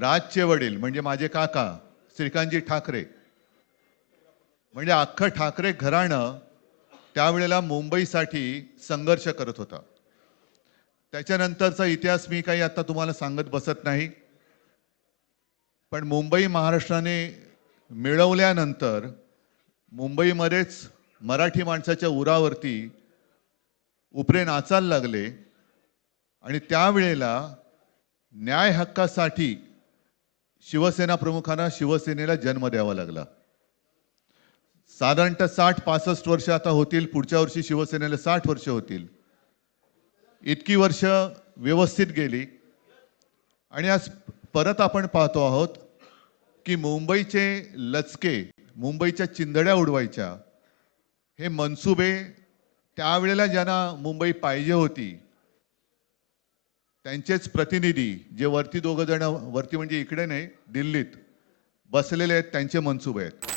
राजचे वडील म्हणजे माझे काका श्रीकांतजी ठाकरे, म्हणजे अख्खं ठाकरे घराणं त्यावेळेला मुंबईसाठी संघर्ष करत होता. त्याच्यानंतरचा इतिहास मी काही आता तुम्हाला सांगत बसत नाही. पण मुंबई महाराष्ट्राने मिळवल्यानंतर मुंबईमध्येच मराठी माणसाच्या उरावरती उपरे नाचायला लागले आणि त्यावेळेला न्याय हक्कासाठी शिवसेना प्रमुखांना शिवसेनेला जन्म द्यावा लागला. साधारणतः 60-65 वर्ष आता होतील, पुढच्या वर्षी शिवसेनेला 60 वर्ष होतील. इतकी वर्ष व्यवस्थित गेली आणि आज परत आपण पाहतो आहोत की मुंबईचे लचके, मुंबईच्या चिंधड्या उडवायच्या हे मनसुबे त्यावेळेला ज्यांना मुंबई पाहिजे होती त्यांचेच प्रतिनिधी जे वरती दोघं जण, वरती म्हणजे इकडे नाही दिल्लीत बसलेले आहेत, त्यांचे मनसुबे आहेत.